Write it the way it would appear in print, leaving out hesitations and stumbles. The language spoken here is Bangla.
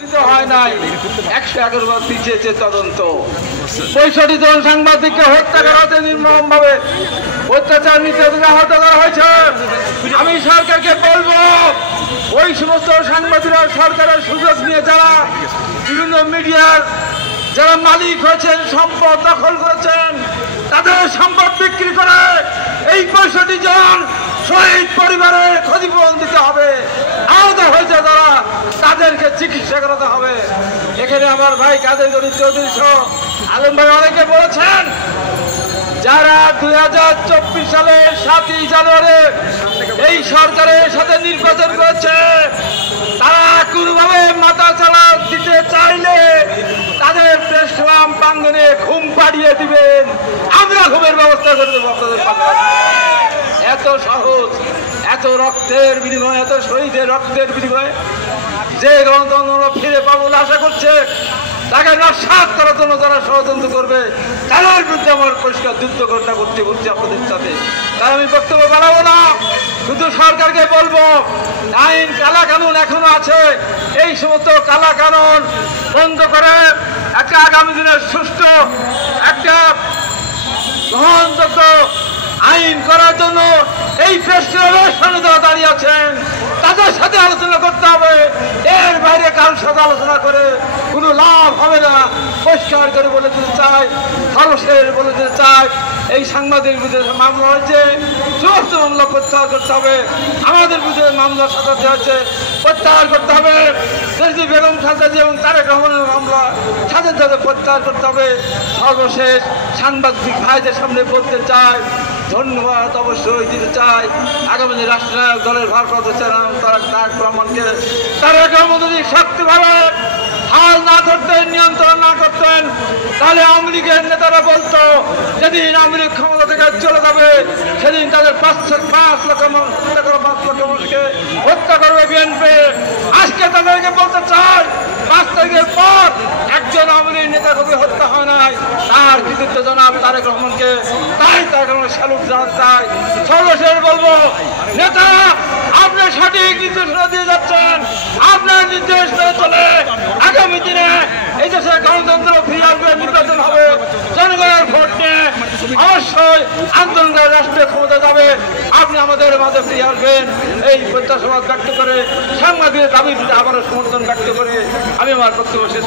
হয় নাই 111 বার পিছিয়েছে তদন্ত। 65 জন সাংবাদিককে হত্যা করা হয়েছে, নির্মমভাবে অত্যাচার নির্যাতনে আহত করা হয়েছে। আমি সরকারকে বলবো, ওই সমস্ত সাংবাদিকরা সরকারের সুযোগ নিয়ে যারা বিভিন্ন মিডিয়ার যারা মালিক হয়েছেন, সম্পদ দখল করেছেন, তাদের সম্পদ বিক্রি করে এই 65 জন শহীদ পরিবারের ক্ষতিপূরণ দিতে হবে। আহত হয়েছে যারা, তাদেরকে চিকিৎসা করাতে হবে। এখানে আমার ভাই কাদের গণিত চৌধুরী সহ আলম ভাই অনেকে বলেছেন, যারা 2024 সালের 7ই জানুয়ারি এই সরকারের সাথে নির্বাচন করেছে, তারা কোনোভাবে মাথা চালা দিতে চাইলে তাদের প্রেস ক্লাব প্রাঙ্গণে ঘুম পাড়িয়ে দিবেন, আমরা ঘুমের ব্যবস্থা করে দেবো আপনাদের পাশে। এত সহজ, এত রক্তের বিনিময়ে, এত শহীদের রক্তের বিনিময়ে যে গণতন্ত্র ফিরে পাবো বলে আশা করছে, তাকে নস্যাৎ করার জন্য যারা ষড়যন্ত্র করবে, তাদের বিরুদ্ধে আমার পরিষ্কার যুদ্ধ ঘটনা করতে বলছি আপনাদের সাথে। তাই আমি বক্তব্য বাড়াবো না, শুধু সরকারকে বলবো, আইন কালা কানুন এখনো আছে, এই সমস্ত কালা কানুন বন্ধ করে একটা আগামী দিনের সুষ্ঠু একটা গ্রহণযোগ্য আইন করার জন্য এই প্রেস ক্লাবের সামনে যারা দাঁড়িয়ে আছেন, তাদের সাথে আলোচনা করতে হবে। এর বাইরে কারোর সাথে আলোচনা করে কোনো লাভ হবে না। পরিষ্কার করে বলে দিতে চাই, সর্বশেষ বলে দিতে চাই, এই সাংবাদিক বিরুদ্ধে মামলা হয়েছে, সমস্ত মামলা প্রত্যাহার করতে হবে। আমাদের বিরুদ্ধে মামলা সাজাতে হয়েছে, প্রত্যাহার করতে হবে। দেশি বেগম খালেদা এবং তারেক রহমানের মামলা সাথে সাথে প্রত্যাহার করতে হবে। সর্বশেষ সাংবাদিক ভাইদের সামনে বলতে চাই, ধন্যবাদ অবশ্যই দিতে চাই আগামী রাষ্ট্রনায়ক দলের ভারপ্রাপ্ত চেয়ারম্যান তারেক রহমানকে। তারেক রহমান যদি শক্তিভাবে হাল না ধরতেন, নিয়ন্ত্রণ না করতেন, তাহলে আওয়ামী লীগের নেতারা বলতো, যেদিন আওয়ামী লীগ ক্ষমতা থেকে চলে যাবে সেদিন তাদের 5 লক্ষ মানুষকে হত্যা করবে বিএনপি। আজকে তাদেরকে বলতে চাই, 5 তারিখের পর একজন আওয়ামী লীগ নেতা কবি হত্যা হয় নাই, তার কৃতিত্ব জনাব তারেক রহমানকে। তাই তারেক রহমান স্যালুট জানাতে চাই। সর্বশেষ বলবো, নেতা আপনি সঠিক নির্দেশনা দিয়ে যাচ্ছেন, আপনার নির্দেশ মেনে চলে আগামী দিনে এই দেশে গণতন্ত্র ফিরে আসবে, নির্বাচন হবে, জনগণের ভোট নিয়ে অবশ্যই আন্দোলন করে রাষ্ট্রীয় ক্ষমতা যাবে। আপনি আমাদের মাঝে ফিরে আসবেন, এই প্রত্যাশা ব্যক্ত করে সাংবাদিকের দাবি আবারও সমর্থন ব্যক্ত করে আমি আমার বক্তব্য শেষ